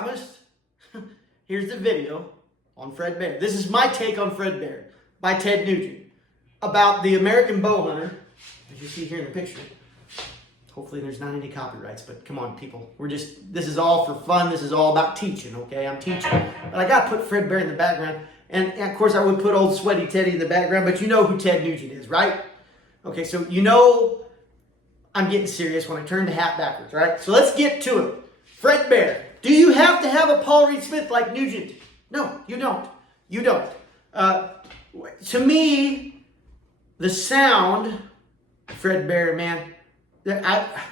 promised, here's the video on Fred Bear. This is my take on Fred Bear by Ted Nugent about the American bow hunter, as you see here in the picture. Hopefully there's not any copyrights, but come on, people. This is all for fun. This is all about teaching, okay? I'm teaching. But I got to put Fred Bear in the background. And of course, I would put old Sweaty Teddy in the background, but you know who Ted Nugent is, right? Okay, so you know I'm getting serious when I turn the hat backwards, right? So let's get to it. Fred Bear. Do you have to have a Paul Reed Smith like Nugent? No, you don't. You don't. To me, the sound, Fred Bear, man,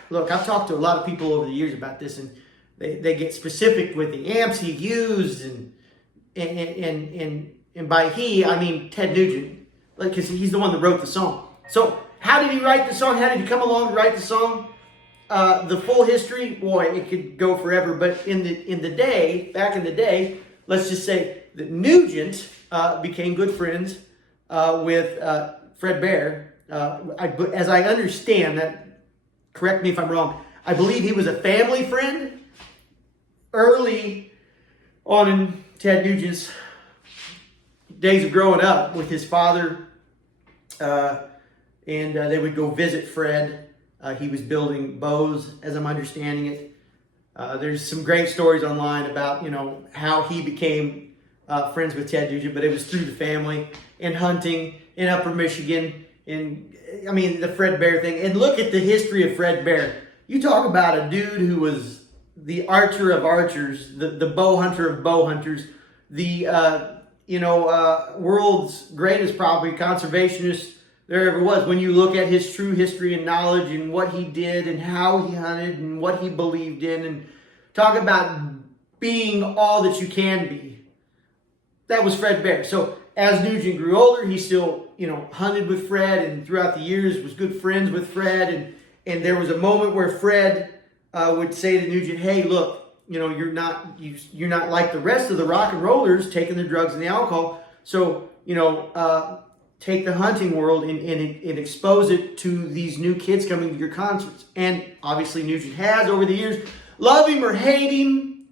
look, I've talked to a lot of people over the years about this, and they get specific with the amps he used, and by he, I mean Ted Nugent, because he's the one that wrote the song. So how did he write the song? How did he come along to write the song? The full history, boy, it could go forever. But back in the day, let's just say that Nugent became good friends with Fred Bear. As I understand that, correct me if I'm wrong, I believe he was a family friend early on in Ted Nugent's days of growing up with his father, and they would go visit Fred. He was building bows, as I'm understanding it. There's some great stories online about, how he became friends with Ted Nugent, but it was through the family and hunting in Upper Michigan. And I mean, the Fred Bear thing. And look at the history of Fred Bear. You talk about a dude who was the archer of archers, the bow hunter of bow hunters, the world's greatest probably conservationist there ever was. When you look at his true history and knowledge and what he did and how he hunted and what he believed in, and talk about being all that you can be. That was Fred Bear. So as Nugent grew older, he still, hunted with Fred, and throughout the years was good friends with Fred. And there was a moment where Fred would say to Nugent, "Hey, look, you're not like the rest of the rock and rollers taking the drugs and the alcohol. So, take the hunting world and expose it to these new kids coming to your concerts." And obviously Nugent has over the years. Love him or hate him,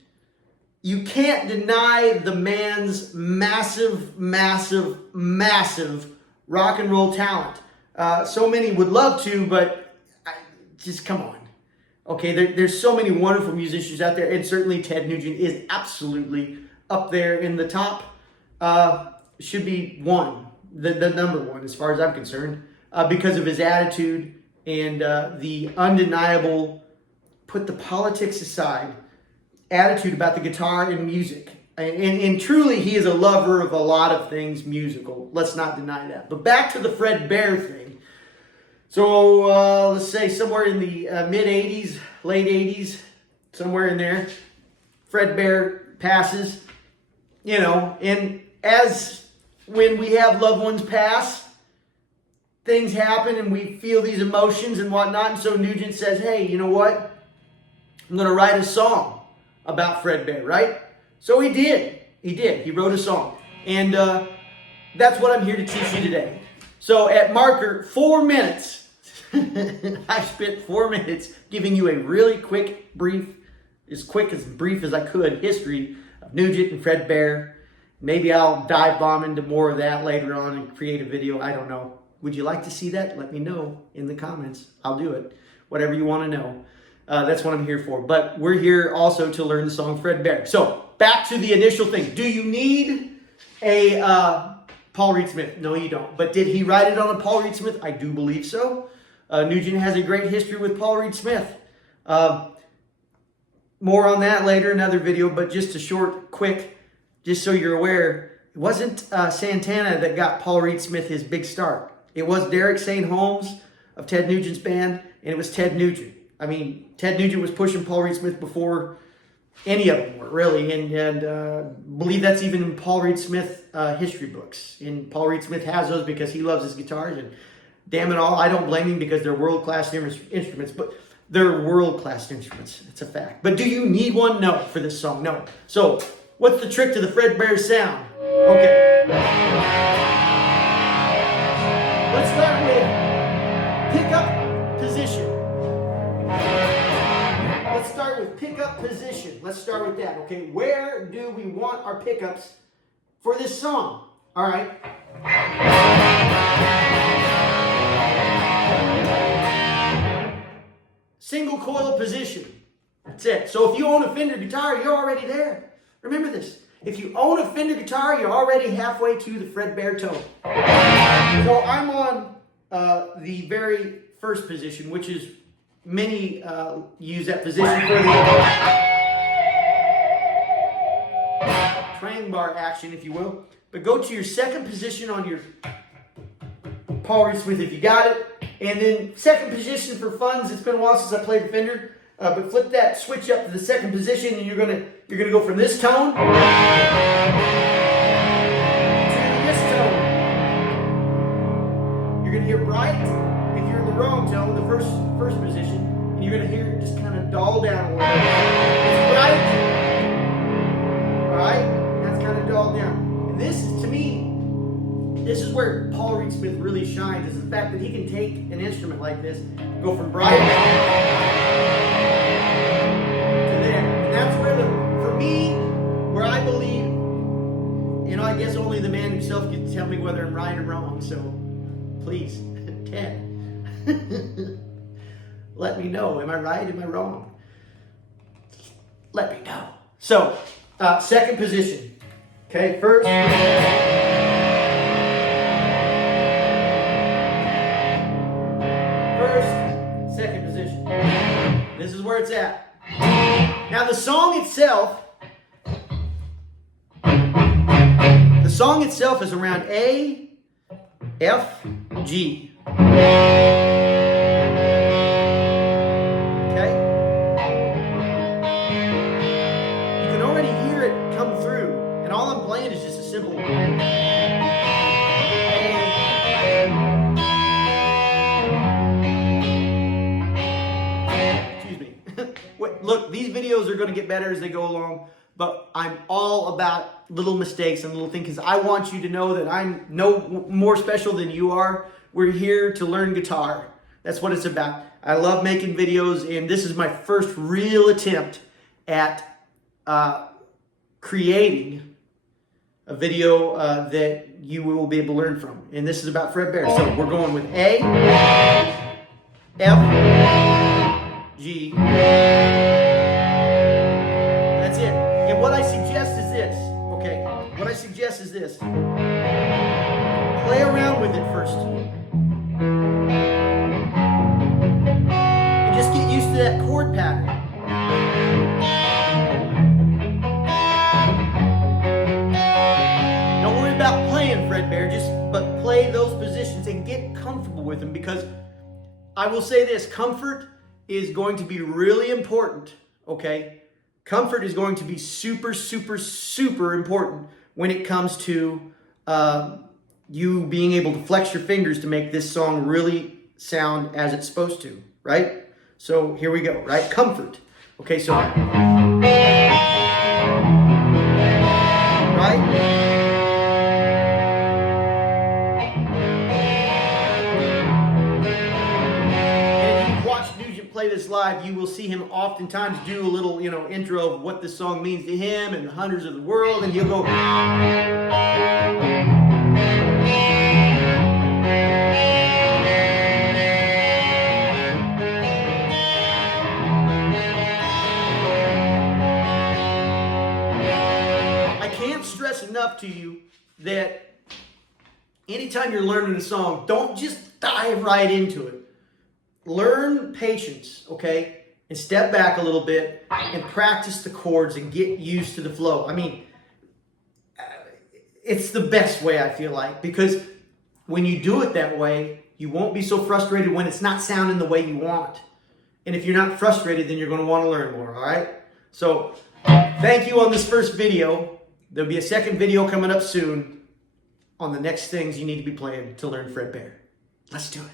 you can't deny the man's massive, massive, massive rock and roll talent. So many would love to, but just come on. Okay, there's so many wonderful musicians out there, and certainly Ted Nugent is absolutely up there in the top. Should be the number one as far as I'm concerned, because of his attitude and the undeniable, put the politics aside, attitude about the guitar and music. And truly, he is a lover of a lot of things musical. Let's not deny that. But back to the Fred Bear thing. So let's say somewhere in the mid-'80s, late 80s, somewhere in there, Fred Bear passes, and as when we have loved ones pass, things happen and we feel these emotions and whatnot. And so Nugent says, "Hey, you know what? I'm going to write a song about Fred Bear," right? So he did. He wrote a song. And that's what I'm here to teach you today. So at marker 4 minutes, I spent 4 minutes giving you a really quick brief as brief as I could, history of Nugent and Fred Bear. Maybe I'll dive bomb into more of that later on and create a video. I don't know. Would you like to see that? Let me know in the comments. I'll do it. Whatever you want to know. That's what I'm here for. But we're here also to learn the song Fred Bear. So back to the initial thing. Do you need a Paul Reed Smith? No, you don't. But did he write it on a Paul Reed Smith? I do believe so. Nugent has a great history with Paul Reed Smith. More on that later, another video. But just a short, quick, just so you're aware, it wasn't Santana that got Paul Reed Smith his big start. It was Derek St. Holmes of Ted Nugent's band, and it was Ted Nugent. I mean, Ted Nugent was pushing Paul Reed Smith before any of them were, really. And believe that's even in Paul Reed Smith history books. And Paul Reed Smith has those because he loves his guitars. And damn it all, I don't blame him because they're world-class instruments. But they're world-class instruments. It's a fact. But do you need one? No, for this song. No. So what's the trick to the Fred Bear sound? Okay. Let's start with pickup position. Let's let's start with pickup position. Let's start with that, okay? Where do we want our pickups for this song? All right. Single coil position. That's it. So if you own a Fender guitar, you're already there. Remember this. If you own a Fender guitar, you're already halfway to the Fredbear tone. So I'm on the very first position, which is many use that position for the twang bar action, if you will. But go to your second position on your Paul Reed Smith if you got it. And then second position for funds. It's been a while since I played the Fender. But flip that switch up to the second position, and you're gonna go from this tone to this tone. You're gonna hear bright if you're in the wrong tone, the first position, and you're gonna hear it just kind of dull down a little bit. It's bright, all right? That's kind of dulled down. And this is, to me, this is where Paul Reed Smith really shines, is the fact that he can take an instrument like this, go from bright to there. And that's where, for me, where I believe, I guess only the man himself can tell me whether I'm right or wrong. So, please, Ted, let me know. Am I right? Am I wrong? Let me know. So, second position. Okay, first. Second position. This is where it's at. Now the song itself is around A, F, G. Okay? You can already hear it come through, and all I'm playing is just a simple Look, these videos are going to get better as they go along, but I'm all about little mistakes and little things because I want you to know that I'm no more special than you are. We're here to learn guitar. That's what it's about. I love making videos, and this is my first real attempt at creating a video that you will be able to learn from. And this is about Fredbear. So we're going with A, F, G. That's it. And what I suggest is this, okay? What I suggest is this. Play around with it first. And just get used to that chord pattern. Don't worry about playing Fredbear, but play those positions and get comfortable with them, because I will say this, comfort is going to be really important, okay? Comfort is going to be super, super, super important when it comes to you being able to flex your fingers to make this song really sound as it's supposed to, right? So here we go, right? Comfort. Okay, so, right? Play this live, you will see him oftentimes do a little, intro of what this song means to him and the hundreds of the world, and he'll go. I can't stress enough to you that anytime you're learning a song, don't just dive right into it. Learn patience, okay? And step back a little bit and practice the chords and get used to the flow. I mean, it's the best way, I feel like, because when you do it that way, you won't be so frustrated when it's not sounding the way you want. And if you're not frustrated, then you're going to want to learn more, all right? So, thank you on this first video. There'll be a second video coming up soon on the next things you need to be playing to learn Fredbear. Let's do it.